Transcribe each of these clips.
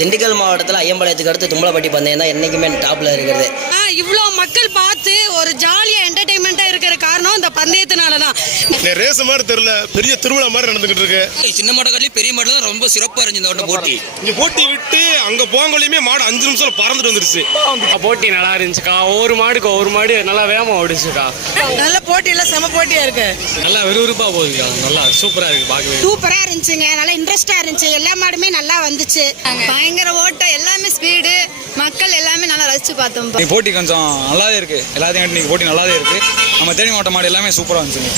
திண்டுக்கல் மாவட்டத்தில் ஐயம்பாளையத்துக்கு அடுத்து தும்பலப்பட்டி பந்தயம் தான் என்றைக்குமே டாப்பில் இருக்கிறது. இவ்வளோ மக்கள் பார்த்து ஒரு ஜாலியாக என்டர்டைன்மெண்ட்டாக இருக்கிற காரணம் இந்த பந்தயத்தினால தான். ரேஸ் மாதிரி தெரியல, பெரிய திருவிழா மாதிரி நடந்துகிட்டு இருக்கு. சின்ன மாடு பெரிய மாடு தான் ரொம்ப சிறப்பாக இருந்துச்சு இந்த போட்டி. இங்கே போட்டி விட்டு அங்கே போங்கலையுமே மாடு 5 நிமிஷம் பறந்துட்டு வந்துருச்சு. போட்டி நல்லா இருந்துச்சுக்கா. ஒவ்வொரு மாடு நல்லா வேகமாக ஓடிச்சுக்கா. நல்ல போட்டியெல்லாம் செம போட்டியாக இருக்கு. நல்லா விறுவிறுப்பாக போகுதுக்கா. நல்லா சூப்பராக இருக்கு, பார்க்கவே சூப்பராக இருந்துச்சுங்க. நல்லா இன்ட்ரெஸ்டாக இருந்துச்சு. எல்லா மாடுமே நல்லா வந்துச்சு. பயங்கர ஓட்டம், எல்லாமே ஸ்பீடு, மக்கள் எல்லாமே நல்லா ரசிச்சு பார்த்தோம். போட்டி கொஞ்சம் நல்லாவே இருக்கு. எல்லாத்தையும் இன்னைக்கு போட்டி நல்லாவே இருக்கு. நம்ம தேனி மாவட்ட மாடு எல்லாமே சூப்பராக இருந்துச்சு.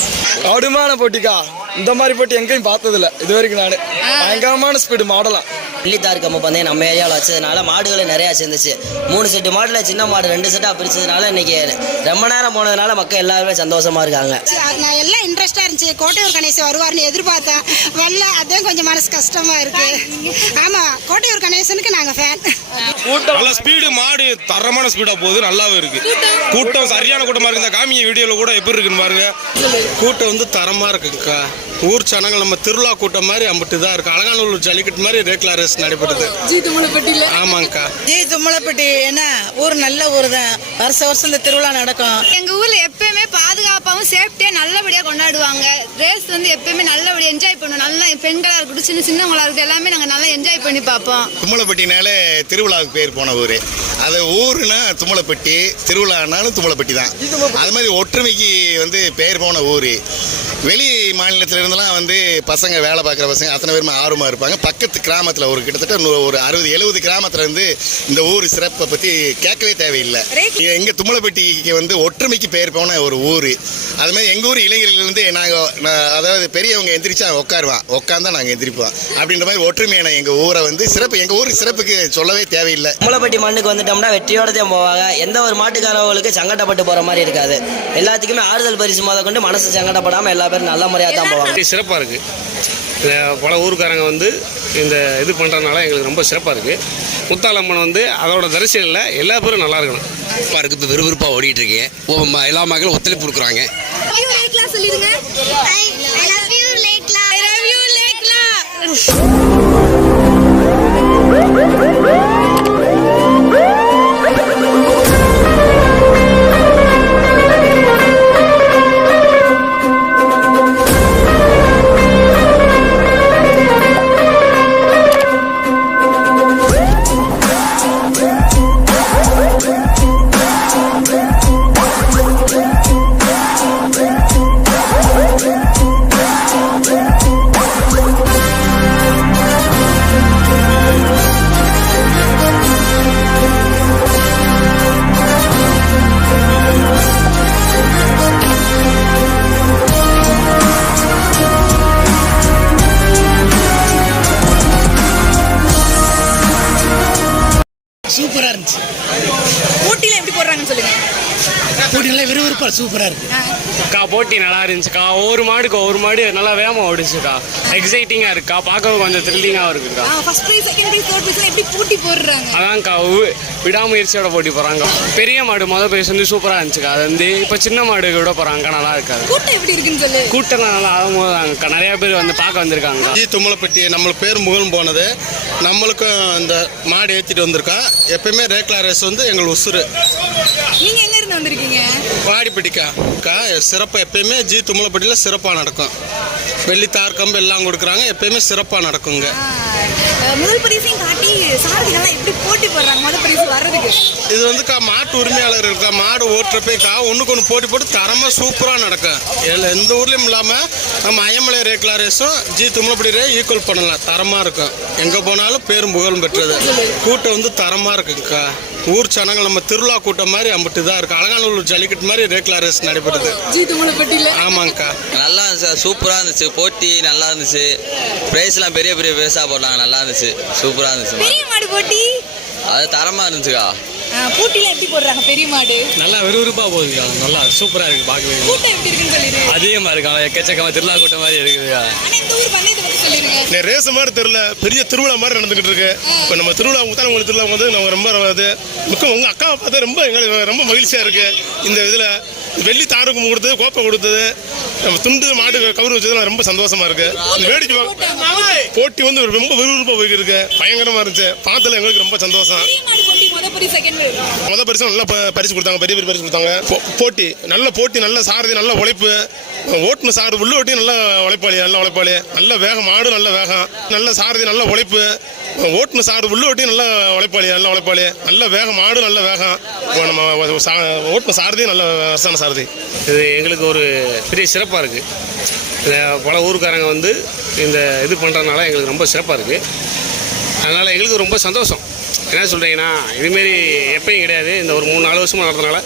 கடுமையான போட்டிக்கா. இந்த மாதிரி போட்டி எங்கேயும் பார்த்ததில்ல இது வரைக்கும். நான் பயங்கரமான ஸ்பீடு மாடலாம். வெள்ளித்தார் கம்பு பந்தயம் நம்ம ஏரியாவில் வச்சதுனால மாடுகளை நிறையா சேர்ந்துச்சு. 3 செட்டு மாடுல சின்ன மாடு 2 செட்டாக பிரிச்சதுனால இன்னைக்கு ரொம்ப நேரம் போனதுனால மக்கள் எல்லாருமே சந்தோஷமா இருக்காங்க. நான் எல்லாம் இன்ட்ரெஸ்டாக இருந்துச்சு. கோட்டையூர் கணேசன் வருவார்னு எதிர்பார்த்தேன், வரல. அதான் கொஞ்சம் மனசு கஷ்டமா இருக்கு. ஆமா, கோட்டையூர் கணேசனுக்கு நாங்கள் ஃபேன். நல்ல ஸ்பீடு, மாடு தரமான ஸ்பீடா போகுது, நல்லாவே இருக்கு. கூட்டம் சரியான கூட்டமா இருக்கு. இந்த காமிய வீடியோல கூட எப்படி இருக்குன்னு பாருங்க. கூட்டம் வந்து தரமா இருக்குக்கா. ஊர் சனங்கள் நம்ம திருவிழா கூட்டம் மாதிரி அம்பிட்டு தான் இருக்கு. அலங்காநல்லூர் ஜல்லிக்கட்டு மாதிரி ரேக்லா ரேஸ் நடைபெறுது. ஆமாங்கக்கா. தும்மலப்பட்டி என்ன ஊர், நல்ல ஊர் தான். வருஷம் இந்த திருவிழா நடக்கும். எங்க ஊர்ல எப்பயுமே பாதுகாப்பாகவும் சேஃப்டியா நல்லபடியா கொண்டாடுவாங்க. ரேஸ் வந்து எப்பயுமே நல்லபடியா என்ஜாய் பண்ணுவோம். நல்லா பெண்களா இருக்கட்டும், சின்னவங்களா இருக்கட்டும், எல்லாமே நாங்க நல்லா என்ஜாய் பண்ணி பார்ப்போம். தும்மலப்பட்டினாலே திருவிழாவுக்கு பேர் போன ஊர். அது ஊருனா தும்மலப்பட்டி, திருவிழானாலும் தும்மலப்பட்டி தான். அது மாதிரி ஒற்றுமைக்கு வந்து பேர் போன ஊர். வெளி மாநிலத்தில் இருந்தெல்லாம் வந்து பசங்க வேலை பார்க்குற பசங்க அத்தனை பேருமே ஆர்வமாக இருப்பாங்க. பக்கத்து கிராமத்தில் ஒரு கிட்டத்தட்ட ஒரு 60-70 கிராமத்தில் இருந்து இந்த ஊர் சிறப்பை பற்றி கேட்கவே தேவையில்லை. எங்கள் தும்மலப்பட்டிக்கு வந்து ஒற்றுமைக்கு பேர் போன ஒரு ஊர். அது மாதிரி எங்கள் ஊர் இளைஞர்கள் வந்து அதாவது பெரியவங்க எந்திரிச்சா உட்காந்தா நாங்கள் எந்திரிப்போம். அப்படின்ற மாதிரி ஒற்றுமையான எங்கள் ஊரை வந்து சிறப்பு, எங்கள் ஊர் சிறப்புக்கு சொல்லவே தேவையில்லை. தும்பலப்பட்டி மண்ணுக்கு வந்துட்டோம்னா வெற்றியோட தான் போவாங்க. எந்த ஒரு மாட்டுக்காரவங்களுக்கு சங்கடப்பட்டு போகிற மாதிரி இருக்காது. எல்லாத்துக்குமே ஆறுதல் பரிசு முத கொண்டு மனசு சங்கடப்படாமல் எல்லா பேரும் நல்ல முறையாக தான் போவாங்க. சிறப்பாக இருக்கு. பல ஊருக்காரங்க வந்து இந்த இது பண்ணுறதுனால எங்களுக்கு ரொம்ப சிறப்பாக இருக்குது. முத்தாலம்மன் வந்து அதோட தரிசனில் எல்லா பேரும் நல்லா இருக்கணும். இருக்கு, இப்போ விறுவிறுப்பாக ஓடிட்டு இருக்கு. எல்லா மக்களும் ஒத்துழைப்பு கொடுக்குறாங்க. சூப்பராக இருந்துச்சு. போட்டியில் எப்படி போடுறாங்கன்னு சொல்லுங்க. போட்டியெல்லாம் விறுவிறுப்பாக சூப்பராக இருக்கு. போட்டி நல்லா இருந்துச்சுக்கா. ஒவ்வொரு மாடு நல்லா வேகமாக ஓடிச்சுக்கா. எக்ஸைட்டிங்காக இருக்கா. பார்க்க கொஞ்சம் த்ரில்லிங்காக இருக்குக்கா. First prize, second prize, third prize எப்படி போட்டி போடுறாங்க. அதான்க்கா விடாமுயற்சியோட போட்டி போகிறாங்க. பெரிய மாடு மொதல் பிரைஸ் வந்து சூப்பராக இருந்துச்சுக்கா. அது வந்து இப்போ சின்ன மாடு விட போகிறாங்க, நல்லா இருக்காது. கூட்டம் எப்படி இருக்குன்னு சொல்லு. கூட்டம் நல்லா ஆகும்போது நிறைய பேர் வந்து பார்க்க வந்திருக்காங்க. தும்மலப்பட்டி நம்மளுக்கு பேர் முகல் போனது. நம்மளுக்கும் இந்த மாடு ஏற்றிட்டு வந்திருக்கோம். எப்பயுமே ரேக்லா ரேஸ் வந்து எங்கள் உசுறு. நீங்க எங்க இருந்து வந்திருக்கீங்க? வாடிப்பட்டிக்கா. சிறப்பாக எப்பயுமே தும்மலப்பட்டியில் சிறப்பாக நடக்கும். வெள்ளித்தார் கம்பு எல்லாம் கொடுக்குறாங்க. எப்பயுமே சிறப்பாக நடக்குங்க. முதல் பரிசையும் காட்டி சாரதிகள்லாம் எப்படி போட்டி போடுறாங்க முதல் பரிசு வர்றதுக்கு. இது வந்து மாட்டு உரிமையாளர் இருக்கா. மாடு ஓட்டுறப்பேக்கா ஒன்றுக்கு ஒன்று போட்டி போட்டு தரமாக சூப்பராக நடக்கும். எந்த ஊர்லேயும் இல்லாமல் நம்ம ஐயமலை ரேக்லா ரேஸும் தும்மலப்பட்டி ரே ஈக்குவல் பண்ணலாம். தரமாக இருக்கும். எங்கே போனாலும் பேரும் புகழும் பெற்றது. கூட்டம் வந்து தரமாக இருக்குங்கக்கா. ஊர் சனங்கள் நம்ம திருவிழா கூட்டம் மாதிரி அம்பிட்டு தான் இருக்கு. அலங்காநல்லூர் ஜல்லிக்கட்டு மாதிரி ரேக்லா ரேஸ் நடைபெறுது. ஆமாங்கக்கா. நல்லா இருந்துச்சு, சூப்பராக இருந்துச்சு. போட்டி நல்லா இருந்துச்சு. பிரைஸ்லாம் பெரிய பெரிய பிரைஸாக போட்டாங்க. நல்லா இருந்துச்சு, சூப்பராக இருந்துச்சு. பெரிய மாடு போட்டி அது தரமாக இருந்துச்சுக்கா. போட்டியில எப்படி போடுறாங்க பெரிய மாடு? நல்லா விறுவிறுப்பாக போகுதுக்கா. நல்லா சூப்பராக இருக்குது, பார்க்கவே. கூட்டம் எப்படி இருக்குன்னு சொல்லிடுங்க. அதிகமாக இருக்கா. எக்கச்சக்கமாக திருவிழா கூட்டம் மாதிரி இருக்குதுக்கா. ஆனால் இந்த ஊர் பந்தயத்தை பற்றி சொல்லிடுங்க. ரேஸ் மாதிரி தெரியல, பெரிய திருவிழா மாதிரி நடந்துகிட்டு இருக்கு. இப்போ நம்ம திருவிழா முத்தாலம்மன் திருவிழா வந்து நம்ம ரொம்ப மிக்க உங்கள் அக்காவை பார்த்தா ரொம்ப எங்களுக்கு ரொம்ப மகிழ்ச்சியாக இருக்கு. இந்த இதில் வெள்ளி தாருக்கு கொடுத்தது, கோப்பை கொடுத்தது, நம்ம துண்டு மாடு கவுரு வச்சது ரொம்ப சந்தோஷமா இருக்கு. இந்த வேடிக்கை போட்டி வந்து ரொம்ப விறுவிறுப்பாக போய்கிட்டு இருக்கு, பயங்கரமா இருந்துச்சு. பார்த்தல எங்களுக்கு ரொம்ப சந்தோஷம். முதல் பரிசு நல்ல பரிசு கொடுத்தாங்க, பெரிய பெரிய பரிசு கொடுத்தாங்க. போட்டி, நல்ல சாரதி, நல்ல உழைப்பு, ஓட்டுன சாரதி உள்ள ஓட்டி நல்ல உழைப்பாளி, நல்ல வேகம், மாடு நல்ல வேகம், நல்ல சாரதி, நல்ல உழைப்பு, ஓட்டுன சாரதி உள்ள ஓட்டி நல்ல உழைப்பாளி, நல்ல வேகம், மாடு நல்ல வேகம், நம்ம ஓட்டுன சாரதி நல்ல வசன சாரதி. இது எங்களுக்கு ஒரு பெரிய சிறப்பாக இருக்குது. பல ஊருக்காரங்க வந்து இந்த இது பண்ணுறதுனால எங்களுக்கு ரொம்ப சிறப்பாக இருக்குது. அதனால் எங்களுக்கு ரொம்ப சந்தோஷம். என்ன சொல்கிறீங்கன்னா, இதுமாரி எப்பயும் கிடையாது. இந்த ஒரு 3-4 வருஷமாக நடந்ததுனால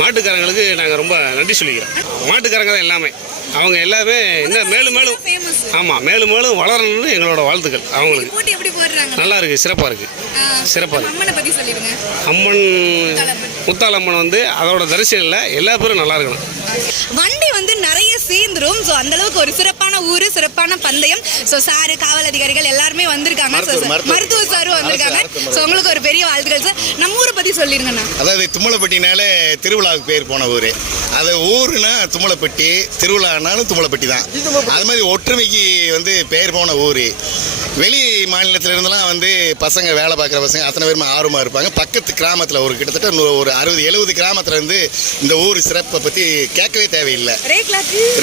மாட்டுக்காரங்களுக்கு நாங்கள் ரொம்ப நன்றி சொல்லிக்கிறோம். மாட்டுக்காரங்க தான் எல்லாமே. அவங்க எல்லாமே இன்னும் மேலும் மேலும் வளரணும்னு எங்களோட வாழ்த்துக்கள். அவங்களுக்கு நல்லா இருக்குது, சிறப்பாக இருக்குது. அம்மன் முத்தாலம்மன் வந்து அதோட தரிசனம் எல்லா பேரும் நல்லா இருக்கணும். வண்டி வந்து நிறைய சேர்ந்துரும். ஸோ அந்த அளவுக்கு ஒரு சிறப்பான ஊர், சிறப்பான பந்தயம். ஸோ சாரு, காவல் அதிகாரிகள் எல்லாருமே வந்திருக்காங்க, மருத்துவ சாரும் வந்திருக்காங்க. ஸோ உங்களுக்கு ஒரு பெரிய வாழ்த்துக்கள் சார். நம்ம ஊரை பற்றி சொல்லிருங்கண்ணா. அதாவது தும்மலப்பட்டினாலே திருவிழாவுக்கு பேர் போன ஊர். அது ஊருனா தும்மலப்பட்டி, திருவிழானாலும் தும்மலப்பட்டி தான். அது மாதிரி ஒற்றுமைக்கு வந்து பெயர் போன ஊர். வெளி மாநிலத்தில் இருந்தெல்லாம் வந்து பசங்க, வேலை பார்க்குற பசங்க அத்தனை பேருமே ஆர்வமாக இருப்பாங்க. பக்கத்து கிராமத்தில் ஒரு கிட்டத்தட்ட ஒரு 60-70 கிராமத்தில் இருந்து இந்த ஊர் சிறப்பை பற்றி கேட்கவே தேவையில்லை.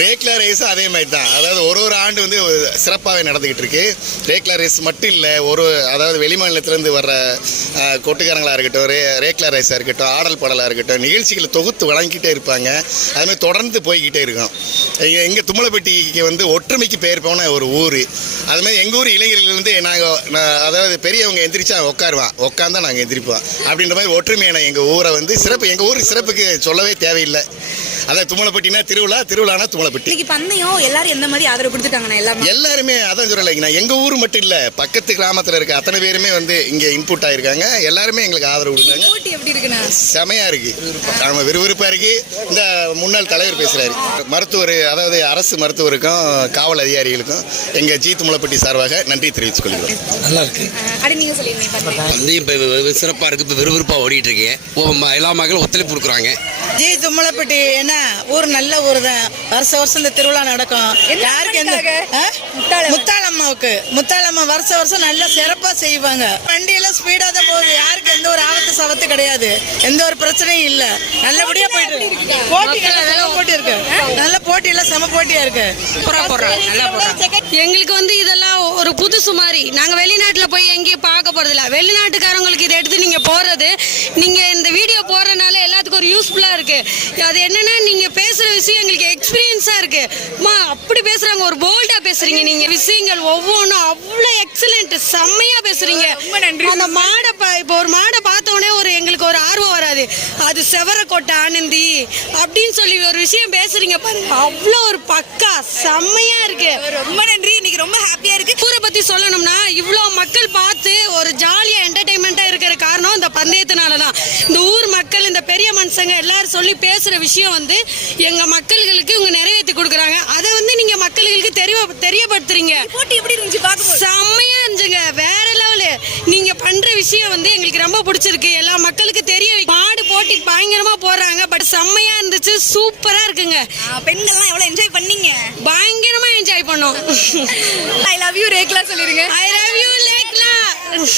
ரேக்லா ரேஸும் அதே மாதிரி தான். அதாவது ஒரு ஆண்டு வந்து சிறப்பாகவே நடந்துக்கிட்டு இருக்கு. ரேக்லா ரேஸ் மட்டும் இல்லை, அதாவது வெளி மாநிலத்திலேருந்து வர்ற கொட்டுக்காரங்களாக இருக்கட்டும், ரேக்லா ரேஸாக இருக்கட்டும், ஆடல் பாடலாக இருக்கட்டும், நிகழ்ச்சிகளை தொகுத்து வழங்கிக்கிட்டே இருப்பாங்க. அதுமாதிரி தொடர்ந்து போய்கிட்டே இருக்கும். எங்கள் தும்மலப்பட்டிக்கு வந்து ஒற்றுமைக்கு பெயர் போன ஒரு ஊர். அதுமாதிரி எங்கள் ஊர் இளைஞர்கள் வந்து அதாவது பெரியவங்க எந்திரிச்சா உட்காந்தா நாங்கள் எந்திரிப்போம் அப்படின்ற மாதிரி ஒற்றுமையான எங்கள் ஊரை வந்து சிறப்பு. எங்கள் ஊர் சிறப்புக்கு சொல்லவே தேவையில்லை. அதான் தும்மலப்பட்டினா திருவிழானா தும்மலப்பட்டி. பந்தயம் எல்லாரும் எந்த மாதிரி ஆதரவு கொடுத்துட்டாங்கண்ணா? எல்லாருமே அதான் சொல்லலைங்கண்ணா. எங்கள் ஊர் மட்டும் இல்லை, பக்கத்து கிராமத்தில் இருக்க அத்தனை பேருமே வந்து இங்கே இன்புட் ஆகிருக்காங்க. எல்லாருமே எங்களுக்கு ஆதரவு கொடுத்தாங்க. எப்படி இருக்குண்ணா? செமையாக இருக்கு, நம்ம விறுவிறுப்பாக இருக்கு. இந்த முன்னாள் தலைவர் பேசுகிறாரு. மருத்துவர், அதாவது அரசு மருத்துவருக்கும் காவல் அதிகாரிகளுக்கும் எங்கள் ஜி தும்மலப்பட்டி சார்பாக நன்றி தெரிவித்துக் கொள்கிறோம். நல்லா இருக்கு. நீங்க சொல்லிருந்தீங்க வந்து சிறப்பாக இருக்கு, இப்போ விறுவிறுப்பாக ஓடிட்டு இருக்கு. எல்லா மக்களும் ஒத்துழைப்பு கொடுக்குறாங்க. ஜி தும்மலப்பட்டி என்ன ஊர், நல்ல ஊர் தான். வருஷம் இந்த திருவிழா நடக்கும். யாருக்கு முத்தாலம்மா வருஷம் நல்லா சிறப்பாக செய்வாங்க. வண்டியெல்லாம் ஸ்பீடாக தான் போகுது. யாருக்கு எந்த ஒரு ஆபத்து சபத்து கிடையாது, எந்த ஒரு பிரச்சனையும் இல்லை. நல்லபடியாக போயிட்டு போட்டி இருக்கு. நல்ல போட்டியெல்லாம் செம போட்டியா இருக்கு. எங்களுக்கு வந்து இதெல்லாம் ஒரு புதுசு மாதிரி. நாங்கள் வெளிநாட்டில் போய் எங்கேயும் பார்க்க போறதில்ல. வெளிநாட்டுக்காரங்களுக்கு இதை எடுத்து நீங்கள் போறது, நீங்கள் இந்த வீடியோ போறதுனால எல்லாத்துக்கும் ஒரு யூஸ்ஃபுல்லாக இருக்கு. அது என்னன்னா, நீங்க பேசுற விஷயம் எங்களுக்கு எக்ஸ்பீரியன்ஸா இருக்கு. அப்படி பேசுறாங்க, ஒரு போல்டா பேசுறீங்க. நீங்க விஷயங்கள் ஒவ்வொன்றும் அவ்வளோ எக்ஸலண்ட், செம்மையா பேசுறீங்க. அந்த மாடை இப்போ ஒரு மாடை பார்த்தோன்னே எங்களுக்கு ஒரு ஆர்வம் வராது. அது செவரக்கோட்டை ஆனந்தி அப்படின்னு சொல்லி ஒரு விஷயம் பேசுறீங்க பாருங்க, அவ்வளோ ஒரு பக்கா செம்மையா இருக்கு. ரொம்ப நன்றி. இன்னைக்கு ரொம்ப ஹாப்பியா இருக்கு. ஊரை பத்தி சொல்லணும்னா, இவ்வளோ மக்கள் பார்த்து ஒரு ஜாலியா என்டர்டைன்மெண்டா இருக்கிற காரணம் இந்த பந்தயத்தினால தான். இந்த ஊர் மக்கள், இந்த பெரிய மனுஷங்க எல்லாரும் சொல்லி பேசுற விஷயம் வந்து எங்க மக்களுக்கு இவங்க நிறைவேற்றி கொடுக்குறாங்க. அதை வந்து நீங்க மக்களுக்கு தெரியப்படுத்துறீங்க. போட்டி எப்படி இருந்துச்சு? செம்மையா இருந்துச்சுங்க, வேற லெவலு. நீங்க பண்ற விஷயம் வந்து எங்களுக்கு ரொம்ப பிடிச்சிருக்கு. எல்லா மக்களுக்கு தெரியும். மாடு போட்டி பயங்கரமா போடுறாங்க, பட் செம்மையா இருந்துச்சு, சூப்பரா இருக்குங்க. பெண்கள்லாம் எவ்வளவு என்ஜாய் பண்ணீங்க? பயங்கரமா என்ஜாய் பண்ணோம். ஐ லவ் யூ ரேக்லா சொல்லிருங்க. I love you rekla.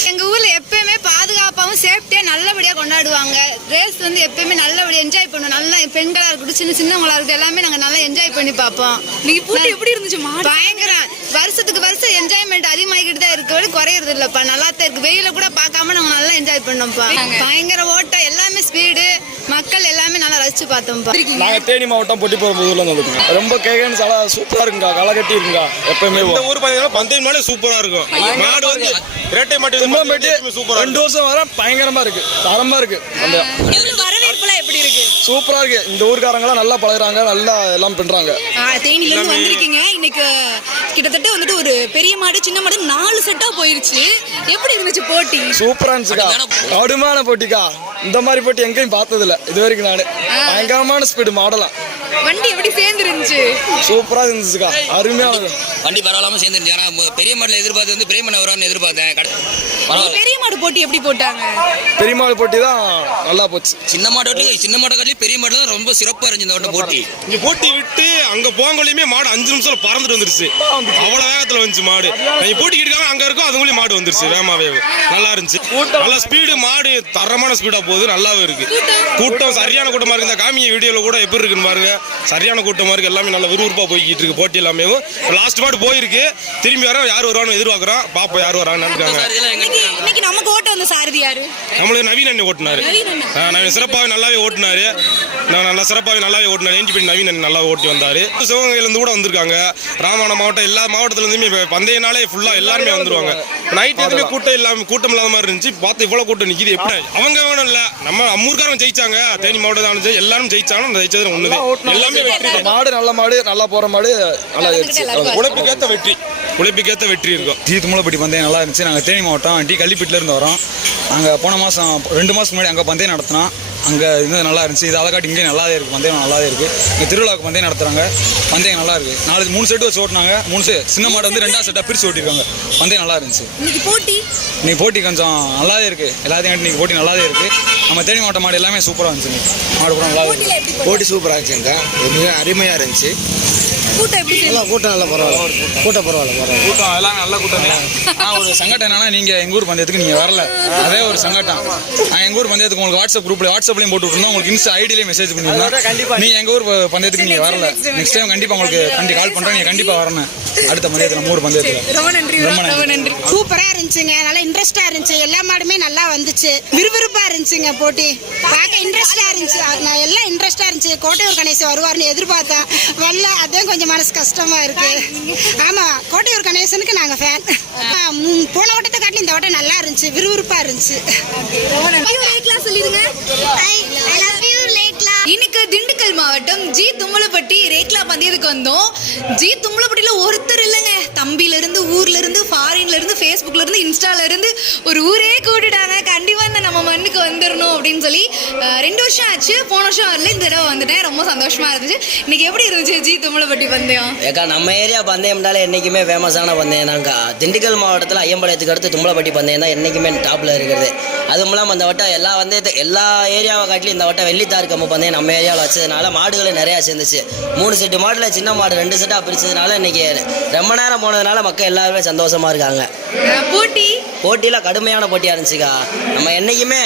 எங்க ஊர்ல எப்பயுமே பாதுகாப்பாகவும் சேஃப்டியா நல்லபடியா கொண்டாடுவாங்க. ரேஸ் வந்து எப்பயுமே நல்லபடியா என்ஜாய் பண்ணுவோம். நல்லா பெண்களா இருக்கட்டும், சின்னவங்களா இருக்கட்டும், எல்லாமே நாங்க நல்லா என்ஜாய் பண்ணி பார்ப்போம். நீங்க போட்டி எப்படி இருந்துச்சு? பயங்கரம். வருஷத்துக்கு வருஷம் என்ஜாய்மெண்ட் அதிகமாகிட்டு தான் இருக்கு, குறையறது இல்லப்பா. நல்லா தான் இருக்கு. வெயில கூட பார்க்காம நாங்க நல்லா என்ஜாய் பண்ணோம்ப்பா. பயங்கர ஓட்டம், எல்லாமே ஸ்பீடு, மக்கள் எல்லாமே நல்லா ரசிச்சு பார்த்தோம்ப்பா. நாங்க தேனி மாவட்டம் பொட்டி போற ஊர்ல வந்துருக்கோம். ரொம்ப கேகன்ஸ் சூப்பரா இருக்குங்க, களை கட்டி இருக்குங்க. எப்பவுமே இந்த ஊர் பந்தயம்னாலே சூப்பரா இருக்கும். மாடு வந்து இரட்டை மாட்டு சூப்பரா 2 வருஷம் வர பயங்கரமா இருக்கு, தரமா இருக்கு. வரவேற்புலாம் எப்படி இருக்கு? சூப்பரா இருக்கு. இந்த ஊர்க்காரங்களாம் நல்லா பழகுறாங்க, நல்லா எல்லாம் பண்றாங்க. தேனில இருந்து வந்திருக்கீங்க. இன்னைக்கு கிட்டத்தட்ட வந்துட்டு ஒரு பெரிய மாடு, சின்ன மாடு 4 செட்டா போயிருச்சு. எப்படி இருந்துச்சு போட்டி? சூப்பரா இருந்துச்சுக்கா, கடுமையான போட்டிக்கா. இந்த மாதிரி போட்டி எங்கேயும் பார்த்ததில்ல இது வரைக்கும். நானு பயங்கரமான ஸ்பீடு மாடலாம். வண்டி எப்படி சேர்ந்துருந்துச்சு? சூப்பராக இருந்துச்சுக்கா, அருமையாக இருக்கும். வண்டி பரவாயில்லாம சேர்ந்துருந்துச்சு. ஆனால் பெரிய மாடல எதிர்பார்த்து வந்து பெரிய மண்ணை வருவான்னு எதிர்பார்த்தேன். பெரிய மாடு போட்டி எப்படி போட்டாங்க? பெரிய மாடு போட்டி தான் நல்லா போச்சு. சின்ன மாட்டை காட்டிலும் பெரிய மாடு தான் ரொம்ப சிறப்பாக இருந்துச்சு இந்த வட்டம் போட்டி. இங்க போட்டி விட்டு அங்க போங்களையுமே மாடு 5 நிமிஷத்துல பறந்துட்டு வந்துருச்சு. அவ்வளவு வேகத்துல வந்துச்சு மாடு. நீங்க போட்டிக்கிட்டு இருக்காங்க, அங்க இருக்கும் அதுக்குள்ளே மாடு வந்துருச்சு வேகமாவே. நல்லா இருந்துச்சு, நல்லா ஸ்பீடு, மாடு தரமான ஸ்பீடா போகுது, நல்லாவே இருக்கு. கூட்டம் சரியான கூட்டமா இருக்கு. இந்த காமிய வீடியோல கூட எப்படி இருக்குன்னு பாருங்க, சரியான கூட்டமா இருக்கு. எல்லாமே நல்ல விறுவிறுப்பா போய்கிட்டு இருக்கு போட்டி எல்லாமே. லாஸ்ட் மாடு போயிருக்கு, திரும்பி வர யார் வருவான்னு எதிர்பார்க்கிறோம். பாப்போம் யார் வரான்னு நினைக்கிறாங்க. இன்னைக்கு நமக்கு ஓட்ட வந்த சாரதி யாரு? நம்மளுக்கு நவீன் அண்ணன் ஓட்டினாரு. நவீன் சிறப்பாகவே நல்லாவே ஓட்டினாரு. நல்லா சிறப்பாகவே நல்லாவே ஓட்டினாரு. என்ஜிபி நவீன் அண்ணன் நல்லா ஓட்டி வந்தாரு. சிவகங்கையிலேருந்து கூட வந்திருக்காங்க. ராமநாதபுரம் மாவட்டம் எல்லா மாவட்டத்துலேருந்துமே பந்தயனாலே ஃபுல்லாக எல்லாருமே வந்துருவாங்க. நைட் எதுவுமே கூட்டம் இல்லாத மாதிரி இருந்துச்சு. பார்த்து இவ்வளோ கூட்டம் நிற்கிது. எப்படி அவங்க வேணும் இல்லை, நம்ம அம்மூர்காரங்க ஜெயிச்சாங்க. தேனி மாவட்டம் எல்லாரும் ஜெயிச்சாங்க. ஜெயிச்சது ஒன்று எல்லாமே வெற்றி. மாடு நல்ல மாடு, நல்லா போகிற மாடு, நல்லா இருந்துச்சு. உழைப்புக்கேற்ற வெற்றி, உழைப்புக்கேற்ற வெற்றி இருக்கும். ஜி தும்மலப்பட்டி பந்தயம் நல்லா இருந்துச்சு. நாங்கள் தேனி மாவட்டம் கள்ளிப்பட்டிலேருந்து வரோம். நாங்கள் போன மாதம் 2 மாதத்துக்கு முன்னாடி அங்கே பந்தயம் நடத்தினோம். அங்கே இருந்தது நல்லா இருந்துச்சு. இது அழகாட்டி இங்கே நல்லாவே இருக்குது, பந்தயம் நல்லாவே இருக்குது. இங்கே திருவிழாவுக்கு பந்தயம் நடத்துகிறாங்க, பந்தயம் நல்லா இருக்குது. 3 செட்டு வச்சு ஓட்டினாங்க. 3 சின்ன மாடு வந்து 2ஆவது செட்டாக பிரித்து ஓட்டிருக்காங்க. பந்தயம் நல்லா இருந்துச்சு. இன்னைக்கு போட்டி கொஞ்சம் நல்லாவே இருக்குது. எல்லாத்தையும் இன்னைக்கு போட்டி நல்லாவே இருக்குது. நம்ம தேனி மாவட்ட மாடு எல்லாமே சூப்பராக இருந்துச்சு. மாடு பூரா நல்லா இருந்துச்சு. போட்டி சூப்பராக இருந்துச்சுங்க, அருமையாக இருந்துச்சு. கூட்டம் நல்லா பரவாயில்ல, கூட்டம் எல்லாம் நல்ல கூட்டம். ஒரு சங்கடம் என்னன்னா, நீங்கள் எங்கள் ஊர் பந்தயத்துக்கு நீங்கள் வரல, அதே ஒரு சங்கடம். நான் எங்கள் ஊர் பந்தயத்துக்கு உங்களுக்கு வாட்ஸ்அப்லையும் போட்டு விட்டுருந்தோம். உங்களுக்கு இன்ஸ்டா ஐடியிலையும் மெசேஜ் பண்ணிருந்தோம். நீங்கள் எங்கள் ஊர் பந்தயத்துக்கு நீங்கள் வரல. நெக்ஸ்ட் டைம் கண்டிப்பாக உங்களுக்கு கால் பண்ணுறேன். நீங்கள் கண்டிப்பாக வரணும் அடுத்த பந்தயத்தில், நம்ம ஊர் பந்தயத்தில். ரொம்ப நன்றி. சூப்பரா இருந்துச்சுங்க, நல்லா இன்ட்ரெஸ்டா இருந்துச்சு. எல்லா மாடுமே நல்லா வந்துச்சு, விறுவிறுப்பா இருந்துச்சுங்க. போட்டி பார்க்க இன்ட்ரெஸ்டா இருந்துச்சு. நான் எல்லாம் இன்ட்ரெஸ்டா இருந்துச்சு. கோட்டையூர் கணேசன் வருவார்னு எதிர்பார்த்தேன், வரல. அதான் கொஞ்சம் மனசு கஷ்டமா இருக்கு. ஆமா, கோட்டையூர் கணேசனுக்கு நாங்க ஃபேன். போன வட்டத்தை காட்டி இந்த வட்டம் நல்லா இருந்துச்சு, விறுவிறுப்பா இருந்துச்சு. இன்னைக்கு திண்டுக்கல் மாவட்டம் ஜி தும்மலப்பட்டி ரேக்லா பந்தயத்துக்கு வந்தோம். ஜி தும்மலப்பட்டியில ஒருத்தர் இல்லைங்க, தம்பில இருந்து, ஊர்ல இருந்து, ஃபாரின்ல இருந்து, ஃபேஸ்புக்ல இருந்து, இன்ஸ்டால இருந்து ஒரு ஊரே கூட்டிட்டாங்க. கண்டிப்பா நம்ம மண்ணுக்கு வந்துடணும் அப்படின்னு சொல்லி 2 வருஷம் ஆச்சு. போன வருஷம் வரல, இந்த தடவை வந்துட்டேன். ரொம்ப சந்தோஷமா இருந்துச்சு. இன்னைக்கு எப்படி இருந்துச்சு ஜி தும்மலப்பட்டி பந்தயம்? ஏக்கா, நம்ம ஏரியா பந்தயம்னாலே என்றைக்குமே ஃபேமஸான பந்தயம் தான்க்கா. திண்டுக்கல் மாவட்டத்தில் ஐயம்பாளையத்துக்கு அடுத்து தும்மலப்பட்டி பந்தயம் தான் என்றைக்குமே டாப்பில் இருக்கிறது. அதுவும் இல்லாமல் அந்த வட்டம் எல்லா ஏரியாவை காட்டிலும் இந்த வட்டம் வெள்ளித்தார் கம்பு பந்தயம் நம்ம ஏரியாவில் வச்சதுனால மாடுகளை நிறையா சேர்ந்துச்சு. 3 செட்டு மாடில் சின்ன மாடு 2 செட்டாக பிரிச்சதுனால இன்னைக்கு ரொம்ப நேரம் போனதுனால மக்கள் எல்லாருமே சந்தோஷமா இருக்காங்க. போட்டியில் கடுமையான போட்டியாக இருந்துச்சுக்கா. நம்ம என்றைக்குமே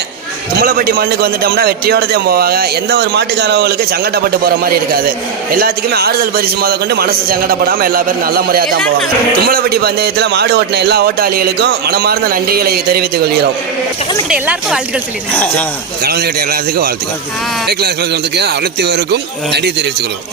தும்மலப்பட்டி மண்ணுக்கு வந்துட்டோம்னா வெற்றியோடதே போவாங்க. எந்த ஒரு மாட்டுக்காரவங்களுக்கு சங்கடப்பட்டு போகிற மாதிரி இருக்காது. எல்லாத்துக்குமே ஆறுதல் பரிசு கொண்டு மனசு சங்கடப்படாமல் எல்லா பேரும் நல்ல முறையாக தான் போவாங்க. தும்மலப்பட்டி பந்தயத்தில் மாடு ஓட்டின எல்லா ஓட்டாளிகளுக்கும் மனமார்ந்த நன்றிகளை தெரிவித்துக் கொள்கிறோம். எல்லாருக்கும் வாழ்த்துக்கள் சொல்லிடுங்க. கலந்துக்கிட்ட எல்லாத்துக்கும் வாழ்த்துக்கள். அனைத்து பேருக்கும் நன்றி தெரிவிச்சுக்கிறோம்.